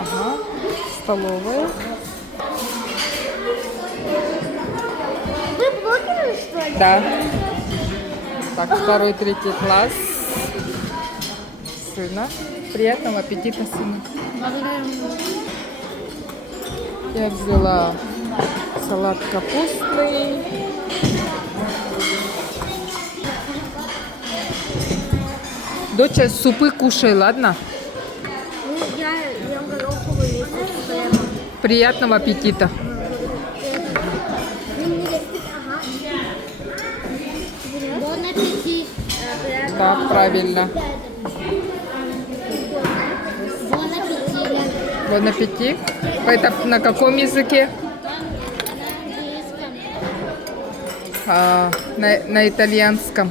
Ага, столовая. Вы блогеры, что ли? Да. Так, второй, третий класс. Сына. Приятного аппетита, сына. Я взяла салат капустный. Доча, супы кушай, ладно? Ну, я ем гороховый лист с хлебом. Приятного аппетита. Бон аппетит. Да, правильно. Бон аппетит. Бон аппетит. Это на каком языке? На итальянском.